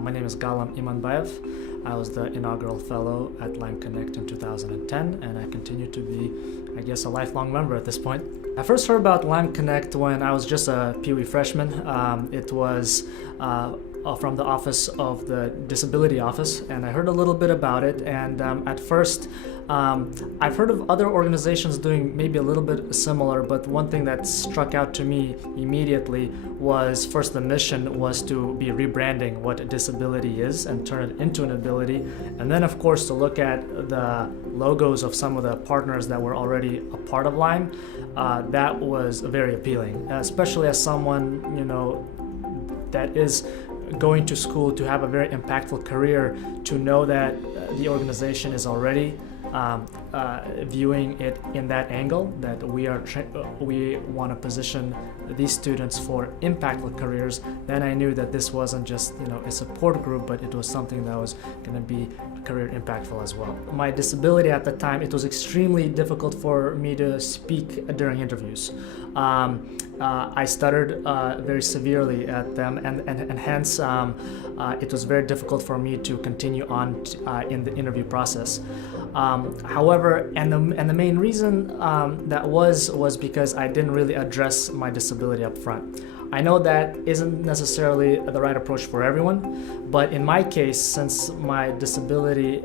My name is Galym I was the inaugural fellow at Lime Connect in 2010, and I continue to be, I guess, a lifelong member at this point. I first heard about Lime Connect when I was just a Pee Wee freshman. It was from the office of the disability office, and I heard a little bit about it. And at first, I've heard of other organizations doing maybe a little bit similar, but one thing that struck out to me immediately was first the mission was to be rebranding what a disability is and turn it into an ability, and then of course to look at the logos of some of the partners that were already a part of Lime. That was very appealing, especially as someone that is going to school to have a very impactful career, to know that the organization is already viewing it in that angle, that we want to position these students for impactful careers. Then I knew that this wasn't just a support group, but it was something that was going to be career impactful as well. My disability at the time, it was extremely difficult for me to speak during interviews. I stuttered very severely at them, and hence it was very difficult for me to continue on in the interview process. However, and the main reason that was because I didn't really address my disability up front. I know that isn't necessarily the right approach for everyone, but in my case, since my disability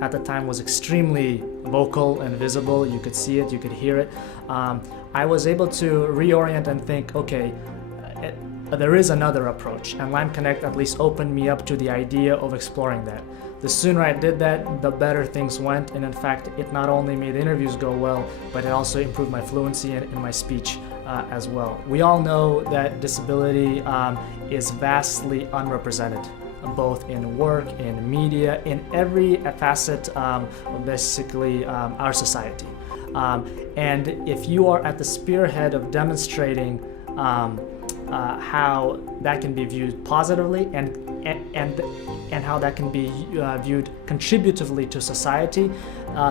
at the time was extremely vocal and visible, you could see it, you could hear it, I was able to reorient and think, okay, there is another approach, and Lime Connect at least opened me up to the idea of exploring that. The sooner I did that, the better things went, and in fact, it not only made interviews go well, but it also improved my fluency in my speech as well. We all know that disability is vastly unrepresented, both in work, in media, in every facet of basically our society. And if you are at the spearhead of demonstrating how that can be viewed positively and how that can be viewed contributively to society,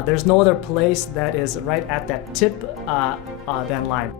there's no other place that is right at that tip than Lime.